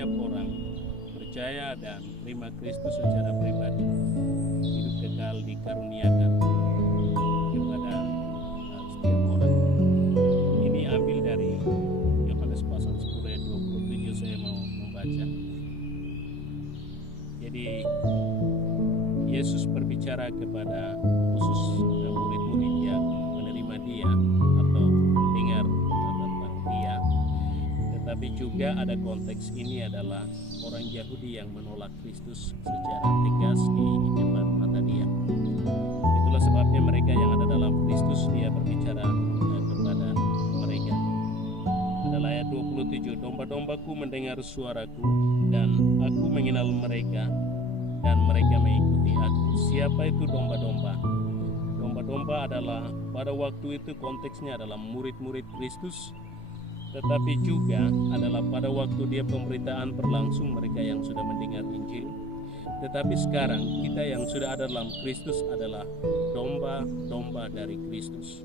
setiap orang percaya dan terima Kristus secara pribadi, hidup kekal dikaruniakan kepada setiap orang. Ini ambil dari Yohanes pasal 10 ayat 27, saya mau membaca. Jadi Yesus berbicara kepada khusus murid-murid yang menerima Dia atau mendengar tentang Dia. Tetapi juga ada konteks ini adalah orang Yahudi yang menolak Kristus secara tegas di depan mata Dia. Itulah sebabnya mereka yang ada dalam Kristus, Dia berbicara kepada mereka. Adalah ayat 27, domba-dombaku mendengar suaraku dan aku mengenal mereka dan mereka mengikuti aku. Siapa itu domba-domba? Domba-domba adalah pada waktu itu konteksnya adalah murid-murid Kristus, tetapi juga adalah pada waktu Dia pemberitaan berlangsung mereka yang sudah mendengar Injil. Tetapi sekarang kita yang sudah ada dalam Kristus adalah domba-domba dari Kristus.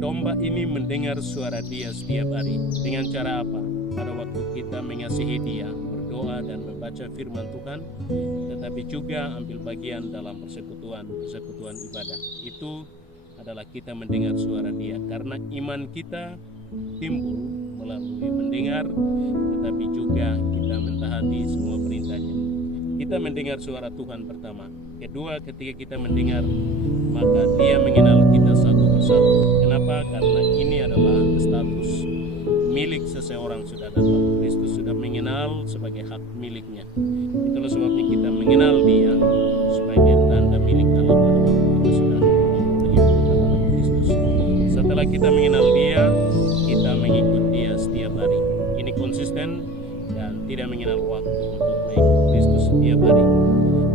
Domba ini mendengar suara Dia setiap hari. Dengan cara apa? Pada waktu kita mengasihi Dia, berdoa dan membaca firman Tuhan, tetapi juga ambil bagian dalam persekutuan ibadah. Itu adalah kita mendengar suara Dia, karena iman kita timbul melalui mendengar, tetapi juga kita mentaati semua perintahnya. Kita mendengar suara Tuhan pertama. Kedua, ketika kita mendengar, maka Dia mengenal kita satu persatu. Kenapa? Karena ini adalah status milik seseorang sudah dalam Kristus, sudah mengenal sebagai hak miliknya. Itulah sebabnya kita mengenal Dia sebagai tanda milik Allah pada waktu kita sudah hidup dalam Kristus. Setelah kita mengenal Dia, kita mengikut Dia setiap hari. Ini konsisten dan tidak mengenal waktu untuk mengikut Kristus setiap hari.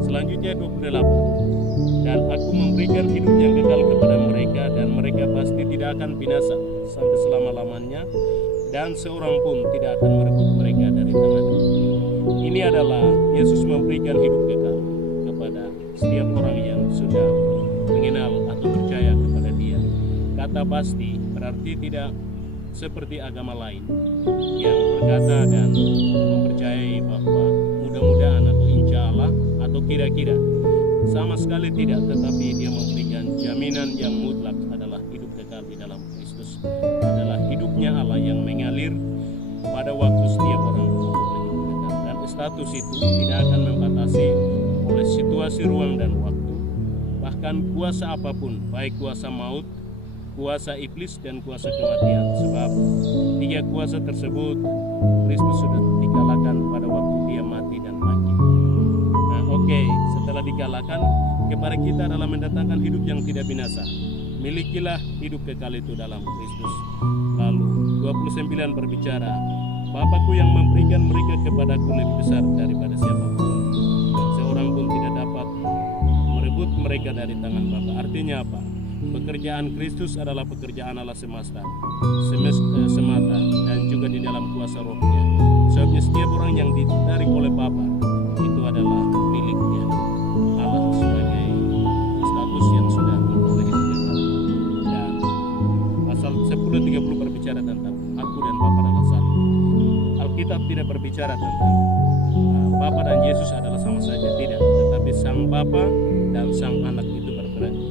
Selanjutnya 28, dan aku memberikan hidup yang kekal kepada mereka, dan mereka pasti tidak akan binasa sampai selama-lamanya, dan seorang pun tidak akan merebut mereka dari tanganku. Ini adalah Yesus memberikan hidup kekal kepada setiap orang yang sudah mengenal atau percaya kepada Dia. Kata pasti berarti tidak seperti agama lain yang berkata dan mempercayai bahwa mudah-mudahan atau insya Allah atau kira-kira. Sama sekali tidak, tetapi Dia memberikan jaminan yang mutlak adalah hidup kekal di dalam Kristus, adalah hidupnya Allah yang mengalir pada waktu setiap orang memperoleh hidup kekal. Dan status itu tidak akan membatasi oleh situasi, ruang, dan waktu. Bahkan kuasa apapun, baik kuasa maut, kuasa iblis, dan kuasa kematian. Sebab tiga kuasa tersebut Kristus sudah dikalahkan pada waktu Dia mati dan bangkit. Nah, setelah dikalahkan, kepada kita adalah mendatangkan hidup yang tidak binasa. Milikilah hidup kekal itu dalam Kristus. Lalu 29 berbicara, Bapakku yang memberikan mereka kepadaku lebih besar daripada siapapun, dan seorang pun tidak dapat merebut mereka dari tangan Bapa. Artinya apa? Pekerjaan Kristus adalah pekerjaan Allah semata dan juga di dalam kuasa Roh-Nya. Sebabnya setiap orang yang ditarik oleh Bapa itu adalah miliknya Allah sebagai status yang sudah memperoleh hidup kekal. Dan pasal 10:30 berbicara tentang aku dan Bapa adalah satu. Alkitab tidak berbicara tentang Bapa dan Yesus adalah sama saja, tidak. Tetapi Sang Bapa dan Sang Anak itu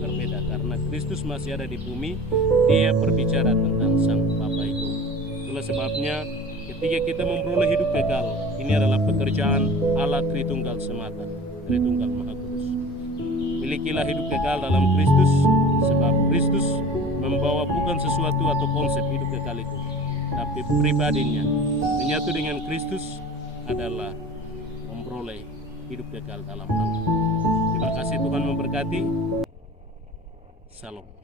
berbeda, karena Kristus masih ada di bumi. Dia berbicara tentang Sang Bapa itu. Itulah sebabnya ketika kita memperoleh hidup kekal, ini adalah pekerjaan Allah Tritunggal semata, Tritunggal Maha Kudus. Milikilah hidup kekal dalam Kristus, sebab Kristus membawa bukan sesuatu atau konsep hidup kekal itu, tapi pribadinya. Menyatu dengan Kristus adalah memperoleh hidup kekal dalam Allah. Terima kasih, Tuhan memberkati. Salam.